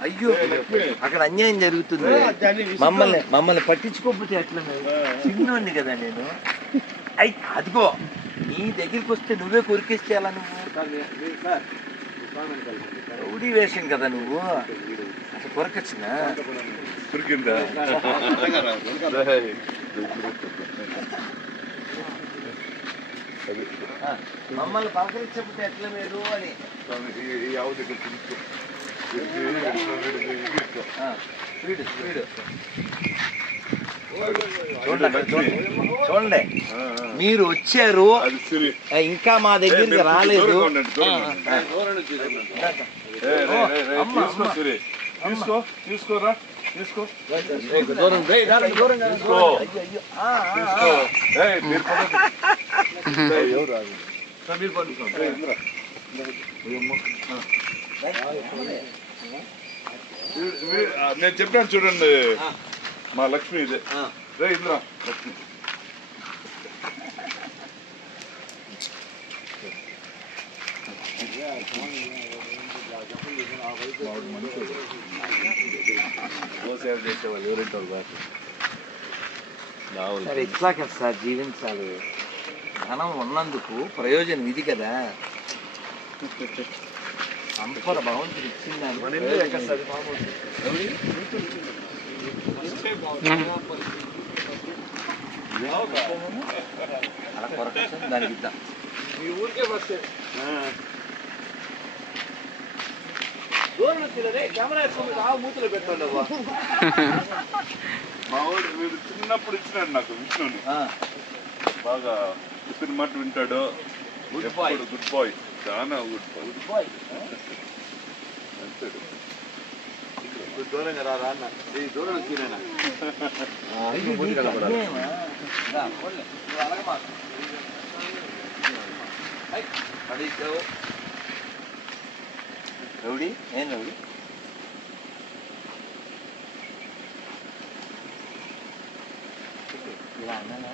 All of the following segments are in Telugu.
అయ్యో అక్కడ అన్యాయం జరుగుతుంది మమ్మల్ని మమ్మల్ని పట్టించుకోకపోతే ఎట్లా చిన్నోండి కదా నేను అయ్ అదిగో నీ దగ్గరికి వస్తే నువ్వే కొరికేస్తే ఎలా నువ్వు రౌడీ వేషం కదా నువ్వు అసలు కొరకొచ్చునా దొరికిందా ఆ, మమ్మల్ని పలకరించకపోతే ఎట్లా మీరు అని స్పీడ్ స్పీడ్ చూడండి మీరు వచ్చారు ఇంకా మా దగ్గరికి రాలేదు తీసుకో తీసుకోరా దూరం దూరం తీసుకో ఆ. ఏయ్, మీరు పదండి. ఏయ్, ఎవరు రాదు. సార్, మీరు పండుకోండి. ఏయ్, ఇంద్రా. వీ- వీ- ఆ, నేను చెప్పాను చూడండి ఆ. మా లక్ష్మి ఇదే ఆ. రే ఇంద్రా లక్ష్మి దోసేలు చేసేవాళ్ళు ఎవరింటి వాళ్ళు బాగా సార్ ఇట్లా కదా సార్ జీవించాలి ధనం ఉన్నందుకు ప్రయోజనం ఇది కదా. సంపద భగవంతుడు అలా కొరకొచ్చు దానికి ఇద్దాం. పెట్టండి అవ్వ. మా వాడు వీడు చిన్నప్పుడు ఇచ్చినాడు నాకు విష్ణుని. బాగా చెప్పిన మాట వింటాడు Good ఎప్పుడు boy. గుడ్ బాయ్ చాలా గుడ్ బాయ్ బాయ్. అంటాడు దూరంగా రా అన్న ఈ దూరం వచ్చినా అయ్యో, నీకు అన్యాయమా? రా, పోన్లే. నువ్వు అడగమాకు. ఐ, పడేసావు. రౌడీ ఏం రౌడీ ఇలా అన్నానా?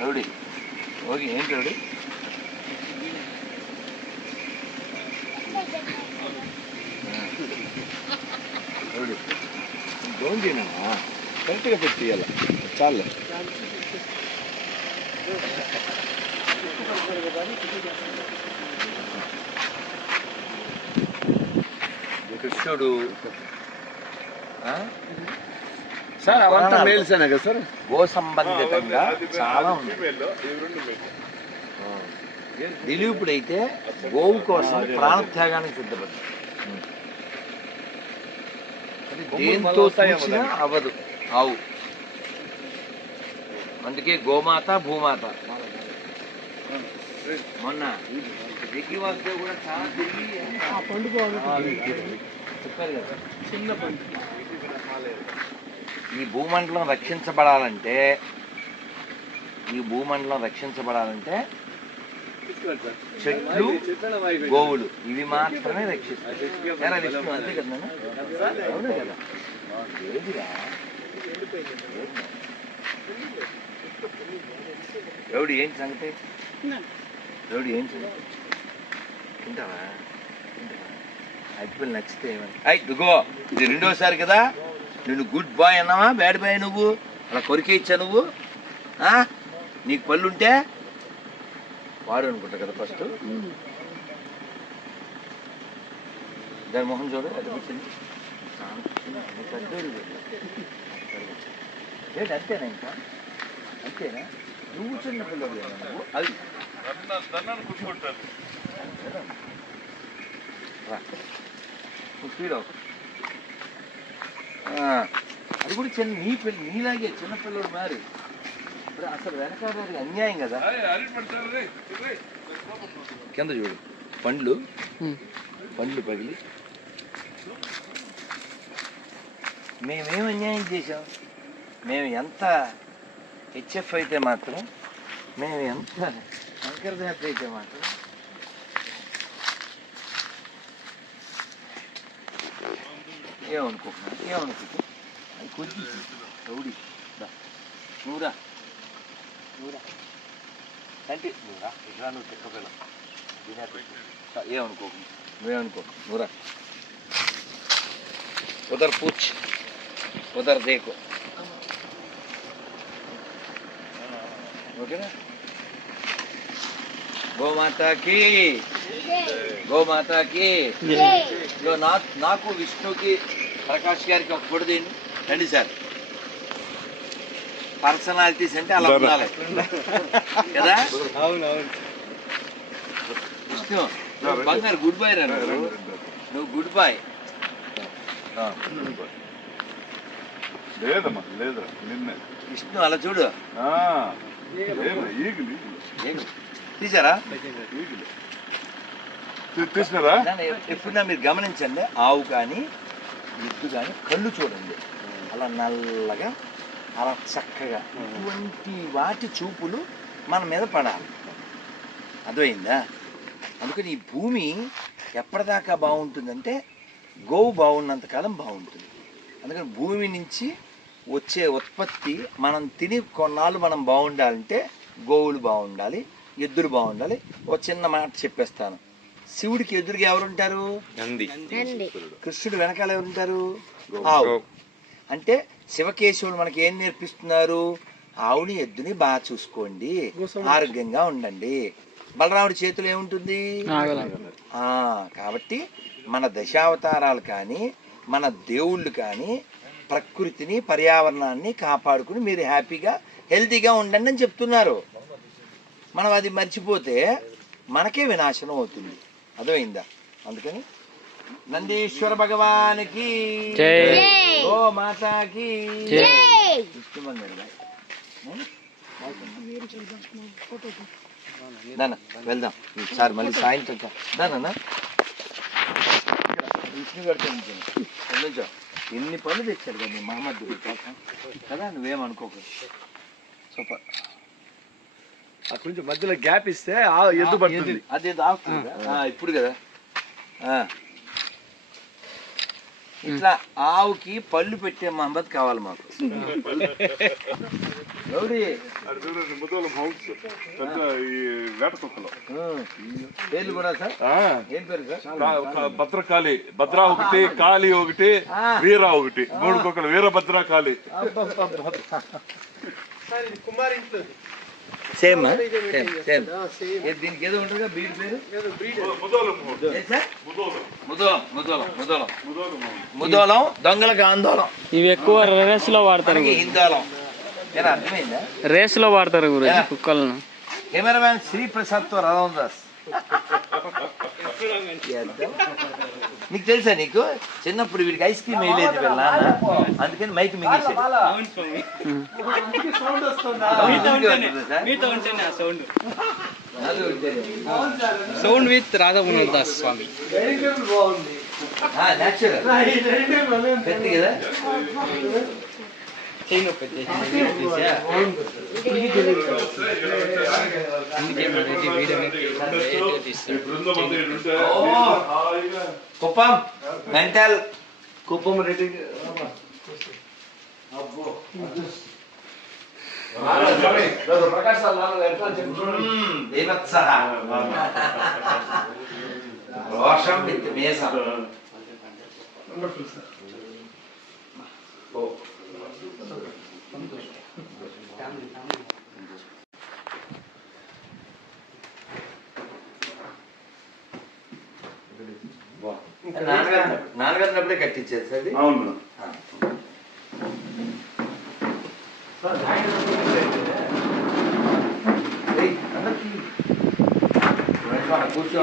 రౌడీ ఓకే ఏంటి రౌడీ రౌడీ డోన్ చేయనమ్మా కరెక్ట్గా పెట్టి ఇవ్వాల చాలే కృష్ణుడు ఆ? సార్ అవంతా. మేల్సేనా కదా సార్? గో సంబంధితంగా చాలా ఉంది. దిలీపుడైతే గోవు కోసం ప్రాణత్యాగానికి సిద్ధపడ్డాడు. అది దేంతో చూసినా అవ్వదు. ఆవు అందుకే గోమాత భూమాత. మొన్న వస్తే కూడా చాలా తిరిగి చెప్పారు కదా. చిన్న పండు ఈ భూమండలం రక్షించబడాలంటే ఈ భూమండలం రక్షించబడాలంటే చెట్లు గోవులు ఇవి మాత్రమే రక్షిస్తాయి. విష్ణు అంతే కదా కదా. ఎవడు ఏంటి సంగతి? ఎవడు ఏంటి సంగతి? తింటావా? అయిపోయి నచ్చితే ఏమని అయ్ దుగో ఇది రెండోసారి కదా? నిన్ను గుడ్ బాయ్ అన్నావా? బ్యాడ్ బాయ్ నువ్వు? అలా కొరికే ఇచ్చా నువ్వు? నీకు పళ్ళు ఉంటే వాడు అనుకుంటా కదా ఫస్ట్ దాని మొహం చూడు అది ఏంటి అంతేనా ఇంకా? అంతేనా? నువ్వు చిన్న పిల్లలు నువ్వు? అది. దన్నాన్ని రా. నువ్వు ఆ, అది కూడా చిన్న నీ పిల్ల నీలాగే చిన్న పిల్లడు మారి. ఇప్పుడు అసలు వెనకాల అన్యాయం కదా. కింద చూడు. పండ్లు. పండ్లు పగిలి. మేమేం అన్యాయం చేసాం మేము ఎంత హెచ్ఎఫ్ అయితే మాత్రం మేము ఎంత శంకరదాస్ అయితే మాత్రం ఏమనుకుంటున్నాను ఏమనుకుంటున్నా అది కొద్ది రౌడి నువ్వురా నువ్వురా అంటే నువ్వురా ఇక్కడ నువ్వు తిక్కపిల్ల ఏమనుకో నువ్వేమనుకో నువ్వురా ఉదర్ పూచ్ ఉదర్ దేకు ఓకేనా గోమాతాకి గోమాతాకి నాకు విష్ణుకి ప్రకాష్ గారికి ఒక పొడి దేని రండి సార్. పర్సనాలిటీస్ అంటే అలా ఉండాలి. కదా? విష్ణు బంగారు గుడ్ బై రా నువ్వు. గుడ్ బై లేదమ్మా నిన్నే. విష్ణు అలా చూడు. తీసారా? ఈగలు. తీ- తీసినారా? దాన్ని ఎప్పుడైనా మీరు గమనించండి ఆవు కానీ ముద్దు కానీ కళ్ళు చూడండి. అలా నల్లగా అలా చక్కగా. ఇటువంటి వాటి చూపులు మన మీద పడాలి. అర్థమైందా? అందుకని ఈ భూమి ఎప్పటిదాకా బాగుంటుందంటే గోవు బాగున్నంత కాలం బాగుంటుంది. అందుకని భూమి నుంచి వచ్చే ఉత్పత్తి మనం తిని కొన్నాళ్ళు మనం బాగుండాలంటే గోవులు బాగుండాలి ఎద్దులు బాగుండాలి. ఒక చిన్న మాట చెప్పేస్తాను. శివుడికి ఎదురుగా ఎవరుంటారు? కృష్ణుడు వెనకాల ఎవరుంటారు? ఆవు. అంటే శివకేశవుడు మనకి ఏం నేర్పిస్తున్నారు? ఆవుని ఎద్దుని బాగా చూసుకోండి. ఆరోగ్యంగా ఉండండి. బలరాముడి చేతిలో ఏముంటుంది? ఆ, కాబట్టి మన దశావతారాలు కానీ మన దేవుళ్ళు కానీ ప్రకృతిని పర్యావరణాన్ని కాపాడుకుని మీరు హ్యాపీగా హెల్తీగా ఉండండి అని చెప్తున్నారు. మనం అది మర్చిపోతే మనకే వినాశనం అవుతుంది. అర్థమైందా? అందుకని నందీశ్వర భగవానికి ఓ మాతాకి నాన్న వెళ్దాం. సార్ మళ్ళీ సాయంత్రం నాన్న. విష్ణు గారితో నుంచో. ఎన్ని పనులు తెచ్చారు కదా మీ మహమ్మద్ కదా నువ్వేమనుకోకు సూపర్. అక్కడ నుంచి మధ్యలో గ్యాప్ ఇస్తే ఎద్దు పడుతుంది. అదే ఇప్పుడు కదా. ఇట్లా ఆవుకి పళ్ళు పెట్టే మహమ్మద్ కావాలి మాకు. పేర్లు కూడా సార్? ఏం పేరు సార్? భద్రకాళి. భద్ర ఒకటి కాళి ఒకటి. వీర ఒకటి. మూడు కుక్కలు Veera Bhadra Kali same same same దీనికి ఏదో పేరు? ముదోలం దొంగలకు ఆందోళం ఇవి ఎక్కువ రేస్లో వాడతారు అర్థమైందా? రేస్లో వాడతారు గురు కుక్కలను. కెమెరామ్యాన్ శ్రీ ప్రసాద్తో రాధం దాస్. నీకు తెలుసా నీకు? చిన్నప్పుడు వీడికి ఐస్ క్రీమ్ వేయలేదు వీళ్ళ నాన్న. అందుకని మైక్ మింగేసాడు సౌండ్ విత్ రాధామోహన్ దాస్ స్వామి. పెద్ద కదా? కుప్పం మెంటల్ కుప్పం రెడ్డి ప్రకాష్ సార్ నాన్న ఎట్లా చెప్తున్నాడు బీభత్స రోషం విత్ మేసం నాన్నగారు అప్పుడే కట్టించేది సార్? అవును అందరికీ. కూర్చో